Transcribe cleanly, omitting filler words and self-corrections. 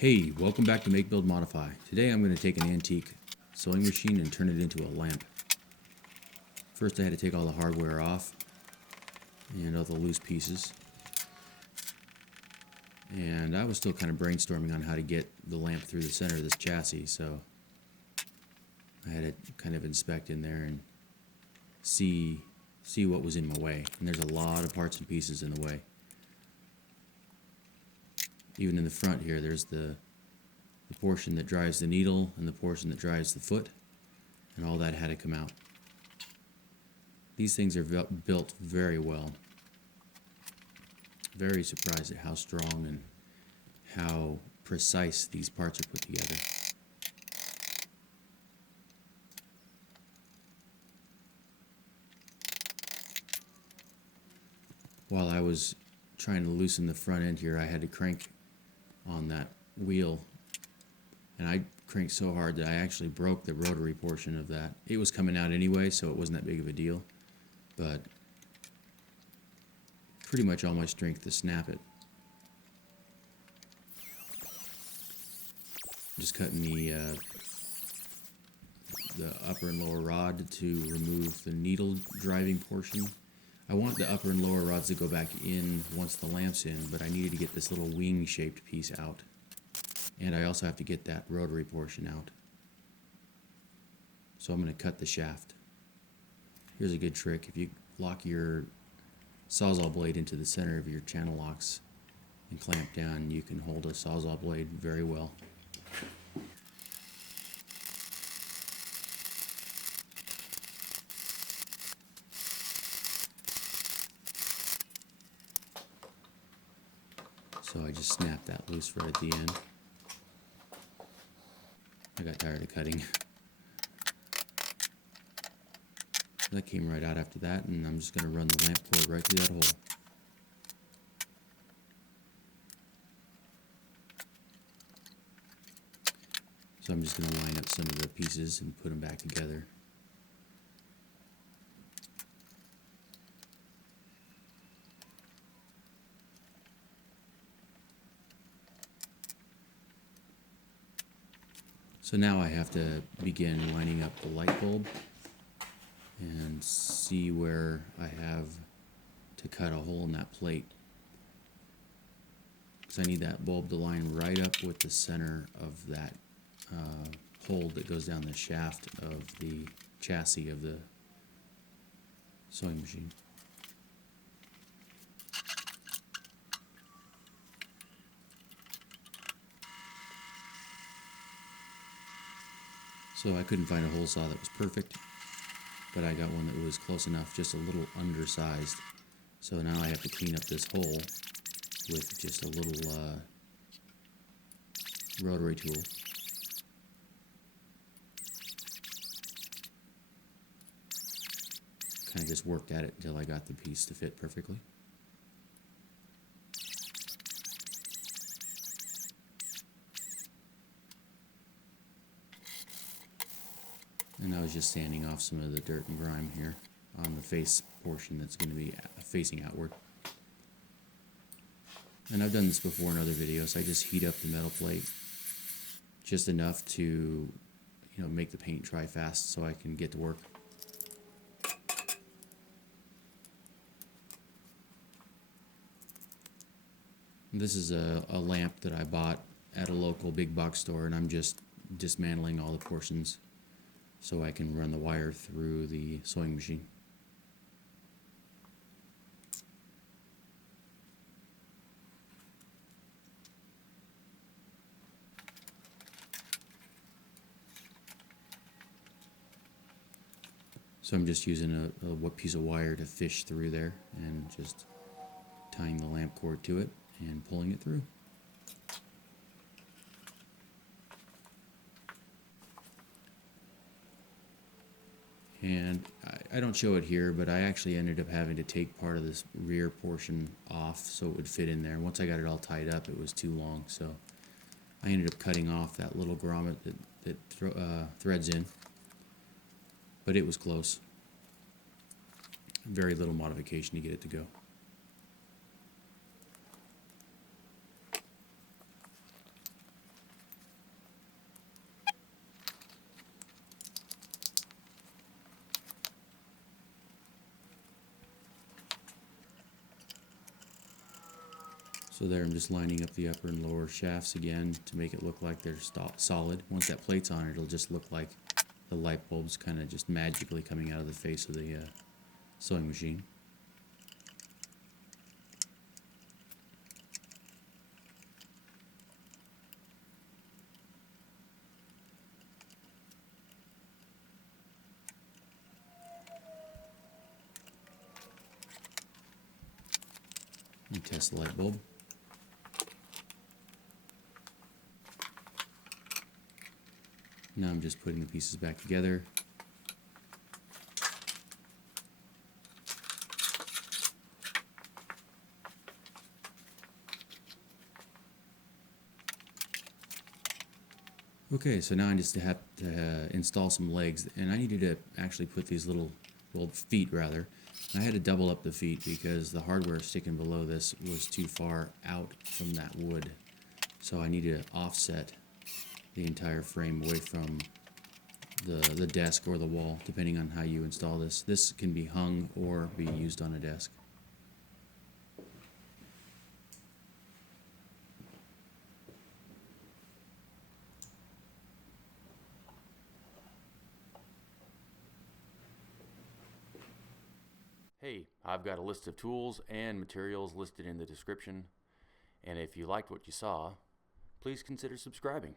Hey, welcome back to Make Build Modify. Today I'm going to take an antique sewing machine and turn it into a lamp. First I had to take all the hardware off and all the loose pieces. And I was still kind of brainstorming on how to get the lamp through the center of this chassis, so I had to kind of inspect in there and see what was in my way. And there's a lot of parts and pieces in the way. Even in the front here, there's the portion that drives the needle and the portion that drives the foot, and all that had to come out. These things are built very well. Very surprised at how strong and how precise these parts are put together. While I was trying to loosen the front end here, I had to crank on that wheel, and I cranked so hard that I actually broke the rotary portion of that. It was coming out anyway, so it wasn't that big of a deal, but pretty much all my strength to snap it. Just cutting the upper and lower rod to remove the needle driving portion. I want the upper and lower rods to go back in once the lamp's in, but I needed to get this little wing shaped piece out. And I also have to get that rotary portion out. So I'm going to cut the shaft. Here's a good trick. If you lock your Sawzall blade into the center of your channel locks and clamp down, you can hold a Sawzall blade very well. So I just snapped that loose right at the end. I got tired of cutting. That came right out after that, and I'm just going to run the lamp cord right through that hole. So I'm just going to line up some of the pieces and put them back together. So now I have to begin lining up the light bulb and see where I have to cut a hole in that plate. Because I need that bulb to line right up with the center of that hole that goes down the shaft of the chassis of the sewing machine. So I couldn't find a hole saw that was perfect, but I got one that was close enough, just a little undersized. So now I have to clean up this hole with just a little rotary tool. Kind of just worked at it until I got the piece to fit perfectly. And I was just sanding off some of the dirt and grime here on the face portion that's going to be facing outward. And I've done this before in other videos. I just heat up the metal plate just enough to, make the paint dry fast so I can get to work. This is a lamp that I bought at a local big box store, and I'm just dismantling all the portions so I can run the wire through the sewing machine. So I'm just using a piece of wire to fish through there and just tying the lamp cord to it and pulling it through. And I don't show it here, but I actually ended up having to take part of this rear portion off so it would fit in there. Once I got it all tied up, it was too long, so I ended up cutting off that little grommet that threads in. But it was close. Very little modification to get it to go. So there I'm just lining up the upper and lower shafts again to make it look like they're solid. Once that plate's on it, it'll just look like the light bulb's kind of just magically coming out of the face of the sewing machine. And test the light bulb. Now I'm just putting the pieces back together. Okay, so now I just have to install some legs, and I needed to actually put these little, well, feet rather. I had to double up the feet because the hardware sticking below this was too far out from that wood. So I needed to offset the entire frame away from the desk or the wall, depending on how you install this. This can be hung or be used on a desk. Hey, I've got a list of tools and materials listed in the description, and if you liked what you saw, please consider subscribing.